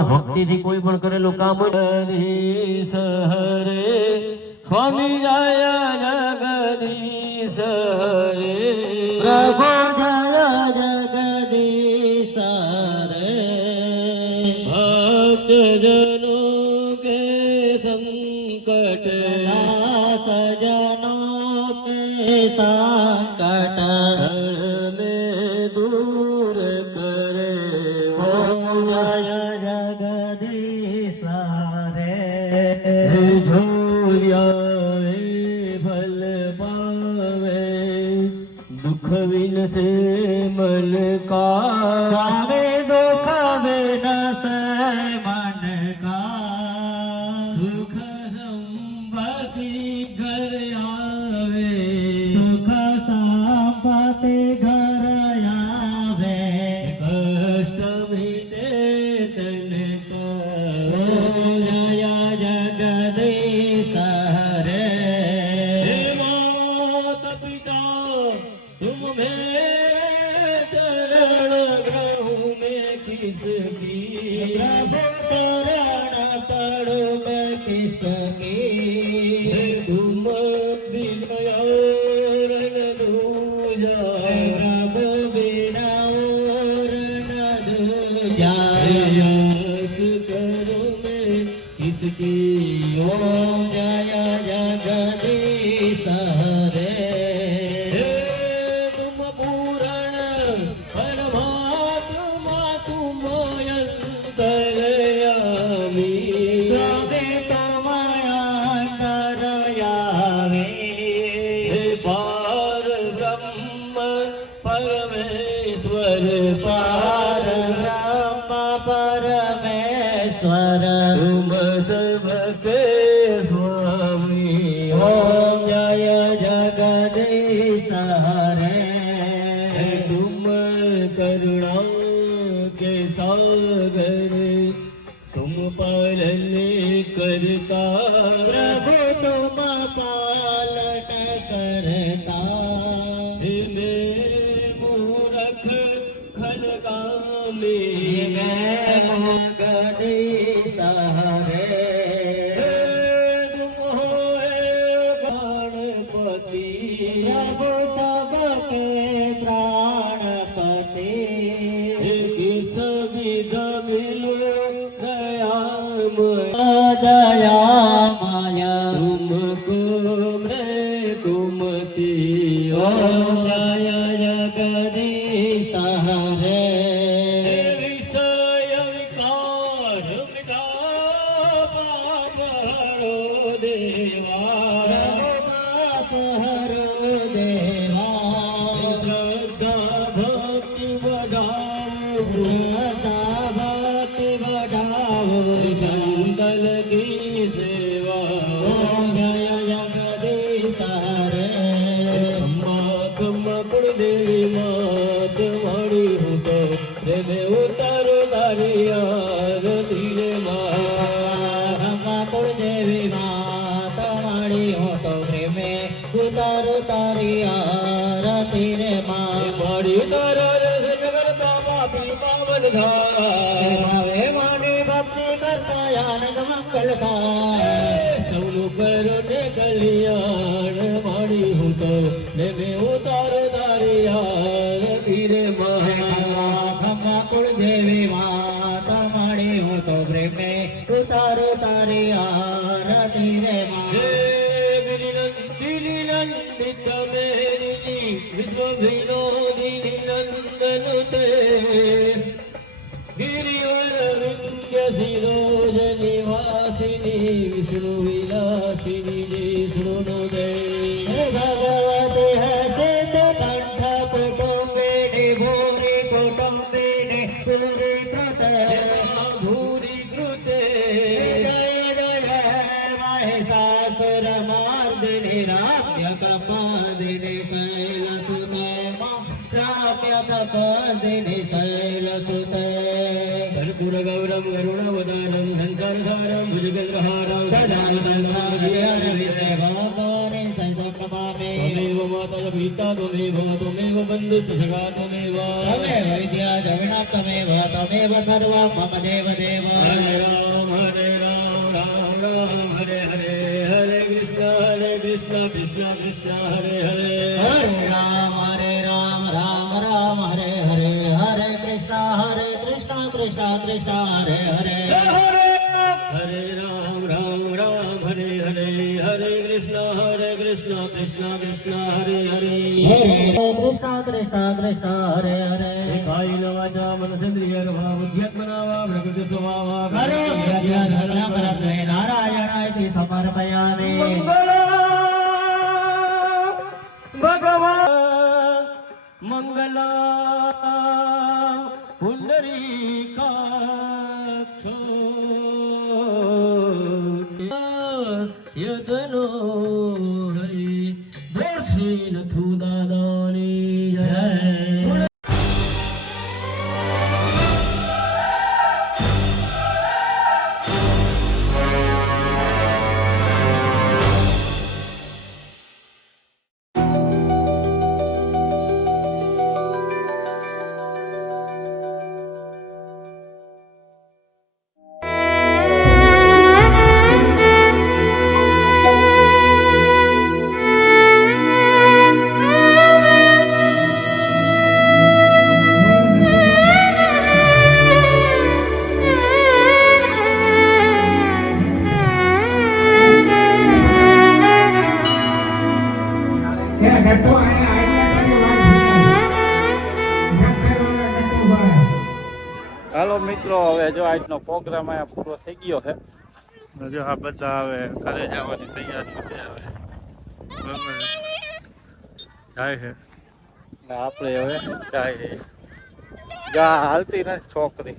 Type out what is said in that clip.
ભક્તિથી કોઈ પણ કરેલું કામ જગદીશ હરે સ્વામી જય જગદીશ હરે પ્રભુ જય જગદીશ હરે ભક્તજનો કે સંકટ સજનો કે સંકટ में दूर करे जय जगदीश हरे झोरिया फल पावे दुख बिन से मन का स्वामी दुख बिन से मन का सुख संपत्ति घर आवे सुख संपत्ति घर आवे कष्ट मिटे तन का जय जगदीश हरे माता पिता तुम मेरे चरण ग्रहु में किसकी प्रभु शरण पड़ो मैं किसकी तुम विनय दूजा प्रभु बिना और न दूजा यस करो मैं किसकी ओम जय जगदीश हरे तुम पूर्ण परमात्मा तुम अंतर्यामी स्वामी तुम्हारा अंतर्यामी पार ब्रह्म परमेश्वर पार ब्रह्म परमेश्वर तुम सबके स्वामी ओम जय जगदीश हरे तुम करुणा के सागर तुम पालन करता प्रभु तुम पालन करता मूरख खनगामी जगदीश हरे तुम हो गणपति प्रभु सबके प्राणपति किस विध मिलो दयामय दयामय तुमको मैं कुमति ओम जय जगदीश हरे विषय विकार मिटा पाप हरो देवा पाप हरो देवा श्रद्धा भक्ति बढ़ाओ श्रद्धा भक्ति बढ़ाओ संतन की सेवा ओम जय जगदीश हरे खम्मा कुलदेवी मात वाणी हूँ तो रे उतारो तारी आरती रे ब्रह्मा कुलदेवी माता वाणी हो तो प्रेमे उतारो तारी आरती रे माँ माड़ी तारा दर्शन करता पापी पावन था भावे माने भक्ति करता आनंद मंगल का सौनु करो ने कल्याण माड़ी हूँ तो मैं उतारो तारी आरती रे ब्रह्मा कुलदेवी माता वाणी हो तो प्रेमे उतारो तारी आरती रे माँ नंदित मेरी विश्व विनोदिनी नंदनुते गिरिवर विंध्य शिरोजनि वासिनी विष्णु विलासिनी विष्णुनुदे भगवते हते कंठ कुटुंबिनी भूरि कुटुंबिनी कर्दिनि शैलसुते कर्पूरगौरं करुणावतारं संसारसारं भुजगेन्द्रहारं भगवाने संसप्रभामे त्वमेव माता पिता त्वमेव बन्धुश्च सखा त्वमेव तमेव विद्या द्रविणा तमेव तमेव सर्वं मम देवदेव हरे राम राम राम हरे हरे हरे कृष्ण कृष्ण कृष्ण हरे हरे हरे राम राम राम हरे हरे हरे कृष्ण कृष्ण कृष्ण हरे हरे हरे राम राम हरे हरे हरे कृष्ण कृष्ण कृष्ण हरे हरे कृष्ण कृष्ण कृष्ण हरे हरे कायेन वाचा मनसेन्द्रियर्वा बुद्ध्यात्मना वा प्रकृतिस्वभावा करोमि नारायण इति समर्पयामि भगवान् मंगला पुंडरीकाक्ष यतनो हरि दर्शन थू दादानी जय હાલો મિત્રો, હવે જો આજનો પ્રોગ્રામ અહીંયા પૂરો થઈ ગયો છે. જો આ બધા હવે ઘરે જવાની તૈયારી છે. હવે બરાબર જાય છે ને આપણે હવે જાય. ગા હાલતી નથી છોકરી.